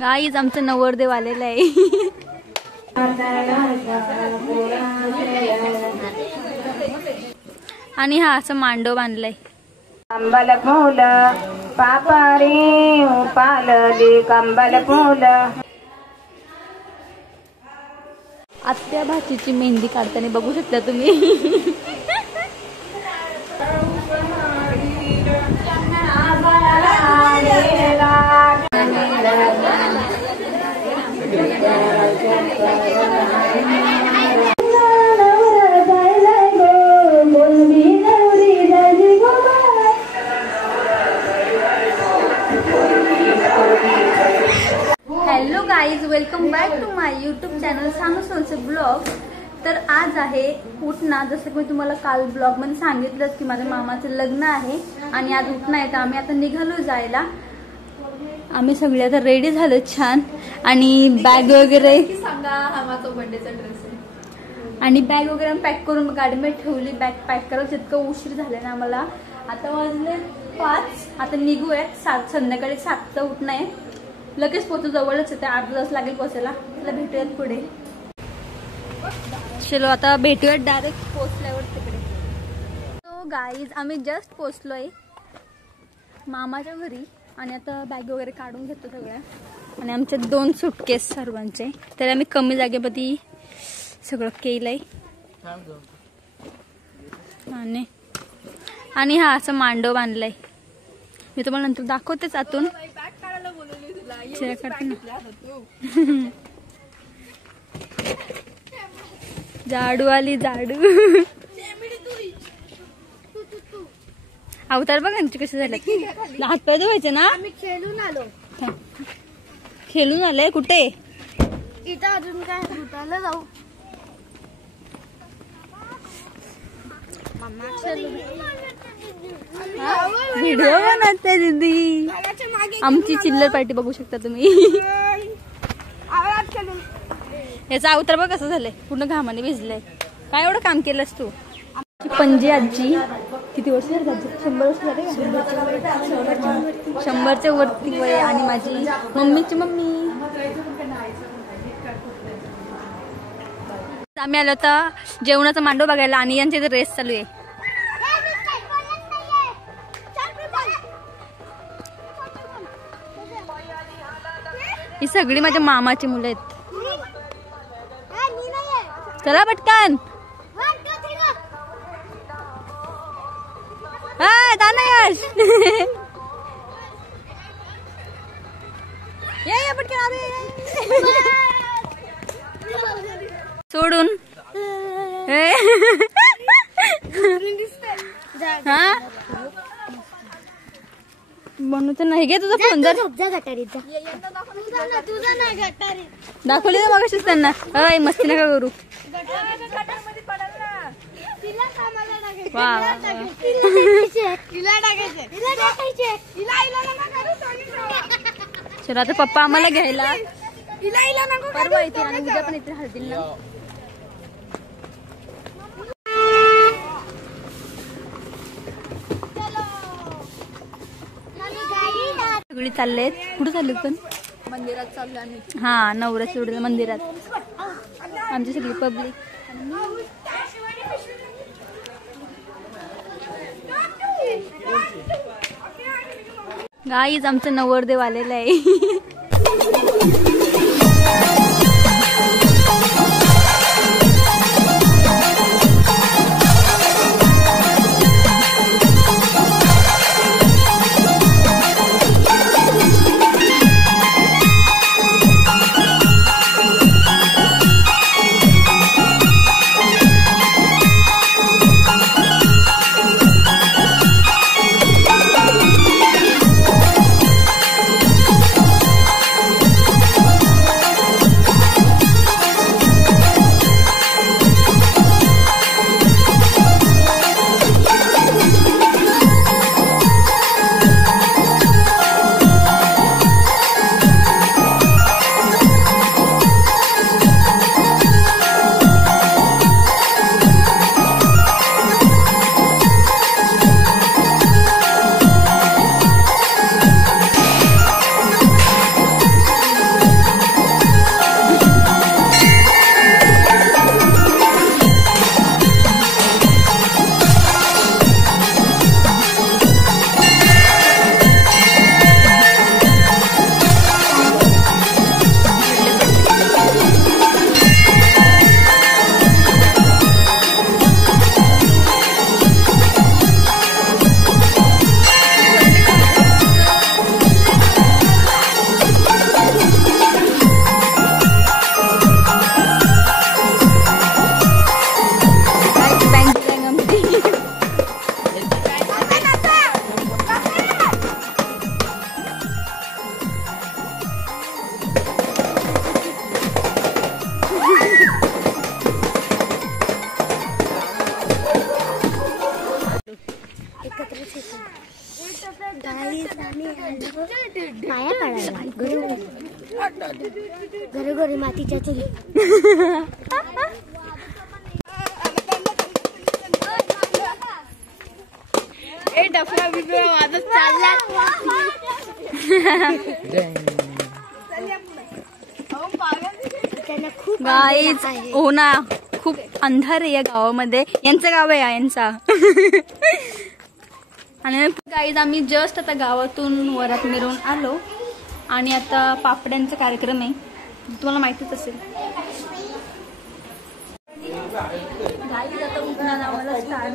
Guys आमचं नवरदेव आलेलं आहे. आणि हा असं मांडव बांधलाय. कंबल फूल पापारी पालली कंबल फूल. आत्या भाचीची मेहंदी काढताना बघू शकता तुम्ही. Hello guys, welcome back to my YouTube channel Sanu Solche blog. तर आज आहे उठणा. जसं की मी तुम्हाला काल ब्लॉग मध्ये सांगितलं की माझ्या मामाचं लग्न आहे आणि आज उठणा आहे. तर आम्ही आता निघालो जायला. आम्ही सगळे आता रेडी झालो छान. आणि बॅग वगैरे सांगा, हा माझा बर्थडेचा ड्रेस आहे. आणि बॅग वगैरे पॅक करून गाडीमध्ये ठेवली. बॅग पॅक करायला इतकं उशीर झाले ना आम्हाला. आता वाजले 5. आता निघूयात. संध्याकाळी 7चा उठणं आहे. लगेच पोहोचू, जवळच आहे. 8 दिवस लागेल पोहोचायला. त्याला भेटूयात पुढे. चलो आता भेटूयात डायरेक्ट पोहोचल्यावर तिकडे. सो गाईज आम्ही जस्ट पोहोचलोय मामाच्या घरी. आणि आता बॅग वगैरे काढून घेतो सगळ्या. आणि आमचे 2 सुटकेस सर्वांचे. तर आम्ही कमी जागेमध्ये सगळं केलंय. आणि हा असं मांडव बांधलाय. मी तुम्हाला नंतर दाखवतेच आतून. जाडू आली जाडू. अवतार बघा कसे झाले. हातपाय धुवायचे ना. खेळून आलो. खेळून आलंय कुठे. इथं अजून काय उठायला जाऊ. व्हिडिओ बनवते दीदी. आमची चिल्लर पार्टी बघू शकता तुम्ही. याचा अवतार बघ कसं झालंय. पूर्ण घामाने भिजलंय. काय एवढं काम केलंस तू. पणजी आजी किती वर्ष झाली. 100 वर्ष झाले. 100च्या वरती वय. आणि माझी मम्मीची मम्मी. आम्ही आलो होता जेवणाचा मांडव बघायला. आणि यांचे इथे रेस चालू आहे. ही सगळी माझ्या मामाची मुलं आहेत. चला पटकन. यश ये पटकन. सोडून बनवत नाही. घे तुझा फोन. जर दाखवली ना मगाशीच त्यांना. मस्ती नका करू. चला आता पप्पा आम्हाला घ्यायला परवा येतील. आणि उद्या पण इथे हळतील ना. सगळी चाललेत. कुठे चालले पण. मंदिरात चाललो आम्ही. हा नवरा मंदिरात. आमची सगळी पब्लिक. गाईज आमचं नवरदेव आलेलं आहे. घरोघरी मातीच्या चुली. डफळा बिबळा वाजत चालला. गाईज हो ना, खूप अंधार आहे या गावामध्ये. यांचं गाव आहे यांचा. आणि गाईज आम्ही जस्ट आता गावातून वरात मिरवून आलो आणि आता पापड्यांचा कार्यक्रम आहे, तुम्हाला माहितीच असेल. गाईज आता उठणार आम्हाला स्टार्ट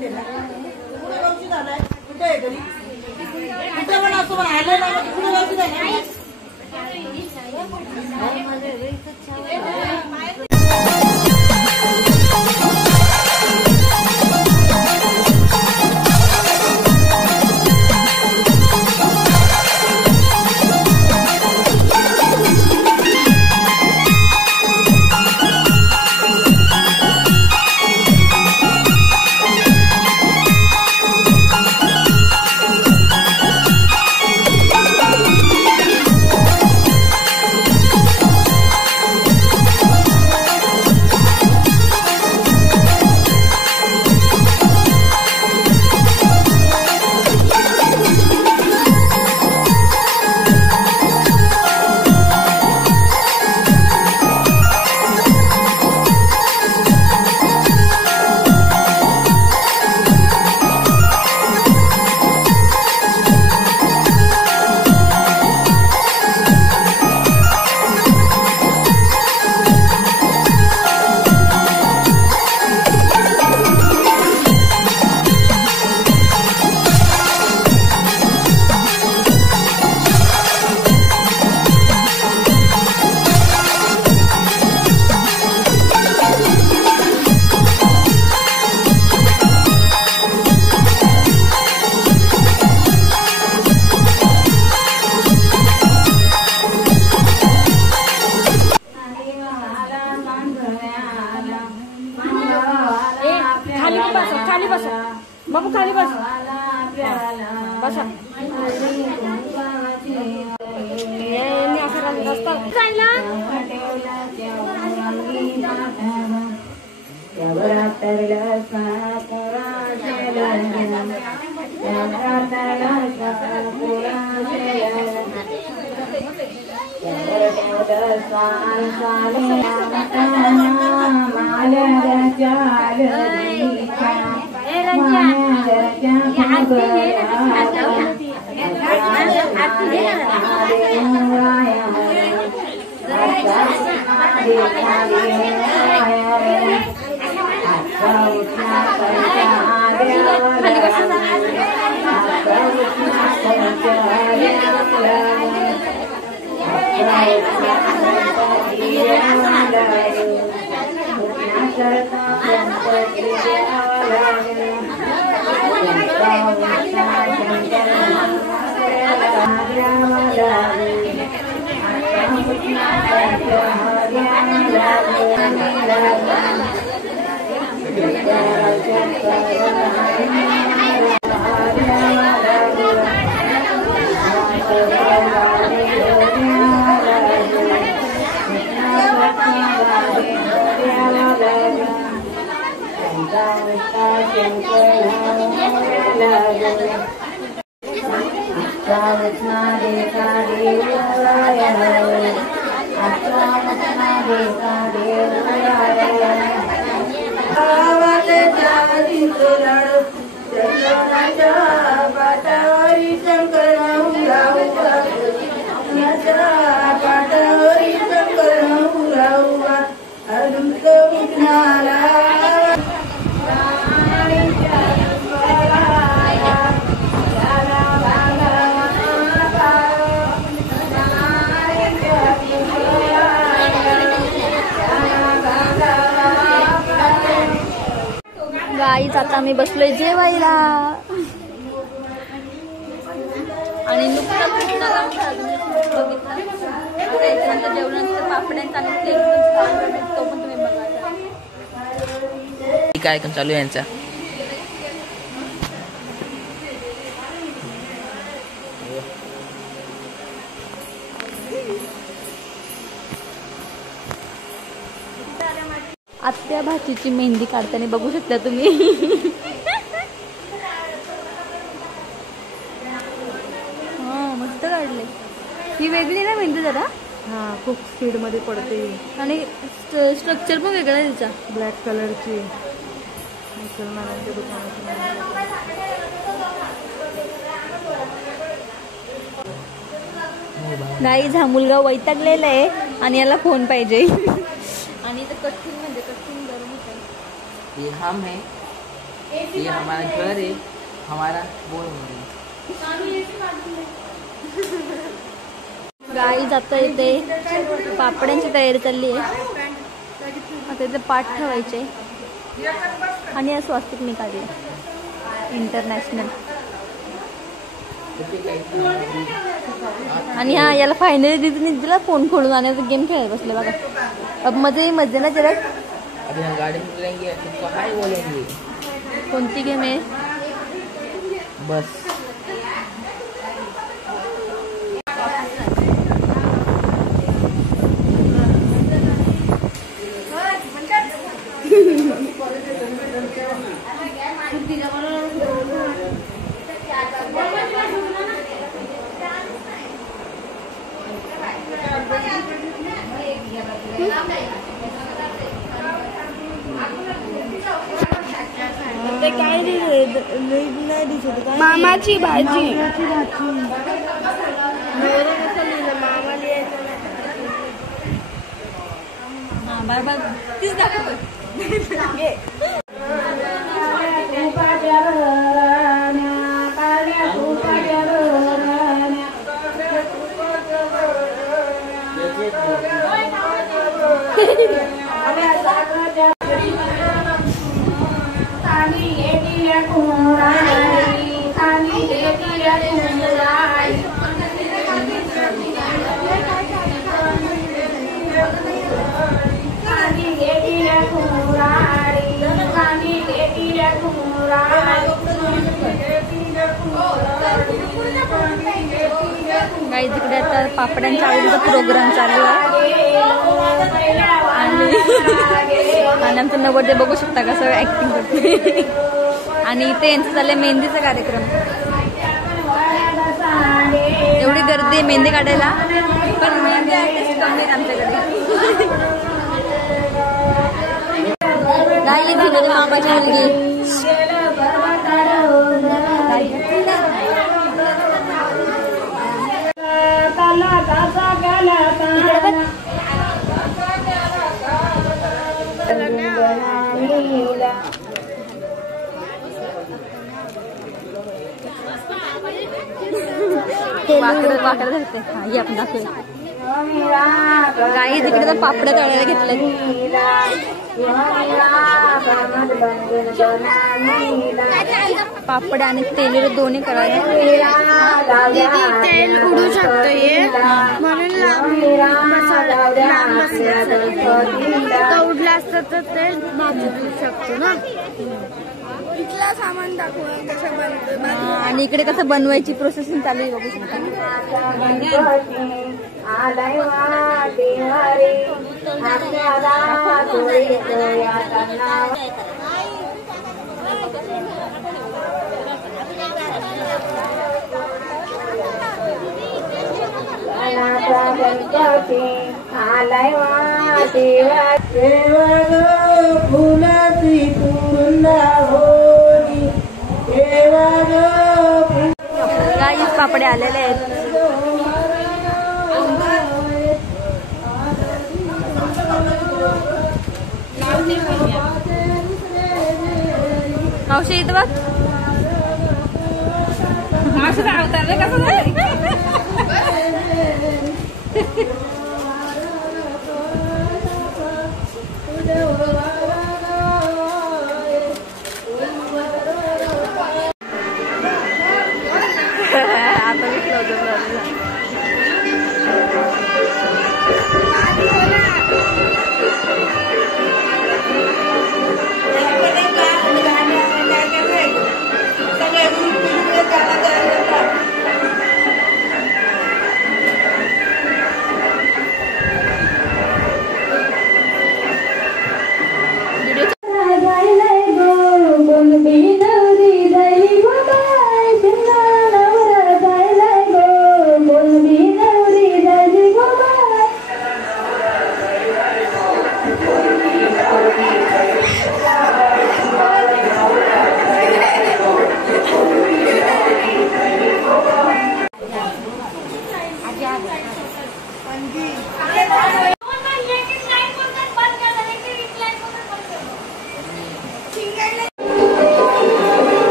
बाबू खाली बस बसा. गाईच आता आम्ही बसलोय जेवायला आणि नुकताच बघितलं जेवणानंतर पापड्यांचा आणि तो पण तुम्ही बघा. काय काम चालू आहे यांचा. आत्या भाचीची मेहंदी काढताना बघू शकता तुम्ही. हा मस्त काढले. ही वेगळी ना मेहंदी जरा. हा खूप स्पीड मध्ये पडते आणि स्ट्रक्चर पण वेगळा आहे तिचा. ब्लॅक कलरची मुसलमानांच्या दुकानाची. गाईज हा मुलगा वैतागलेला आहे आणि याला फोन पाहिजे. आणि इथं कठीण म्हणजे कठीण गरम होत आहे. ये हम है, ये हमारा घर है, हमारा बोल है. गाईज आता इथे पापड्यांची तयारी चालली आहे. आता इथे पाठ ठेवायचे आणि या स्वास्तिक मी काढले इंटरनॅशनल. आणि हा याला फायनली दिला फोन खोलून आणि गेम खेळत बसले बघा. अब मजे ना जरा. अभी हम गाड़ी में उतरेंगे, तुमको हाय बोलेंगे. कोणती गेम आहे? बस. मामाची भाजी. बाय बाय तीच दाखव. काही तिकडे आता पापड्यांच्या आवडीचा प्रोग्राम चालू आहे. आणि आमचं नवरदेव बघू शकता कसं ऍक्टिंग करते. आणि इथे यांचं चाललंय मेहंदीचा कार्यक्रम. एवढी गर्दी आहे मेहंदी काढायला, पण मेहंदी आर्टिस्ट कमी आहेत आमच्याकडे. नाही मामाची मुलगी वाकडं धरते. हा ये आपण दाखवूया. गाई तिकडे तर पापड्या तळायला घेतले. पापड आणि तेल दोन्ही करायला. तेल उडू शकतो ये म्हणून उडला असतं तर ते भाजू शकतो ना. इथला सामान दाखवा कसं बनतं. आणि इकडे कसं बनवायची प्रोसेसिंग चालू आहे बघू शकता. काही पापडे आलेले आहेत. मावशी इथं बघ. मावशी धावताना कसं आता मी क्लोजअप लावलेला.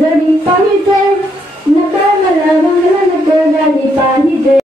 जडी पाहिजे नको मला नको गाडी पाहिजे.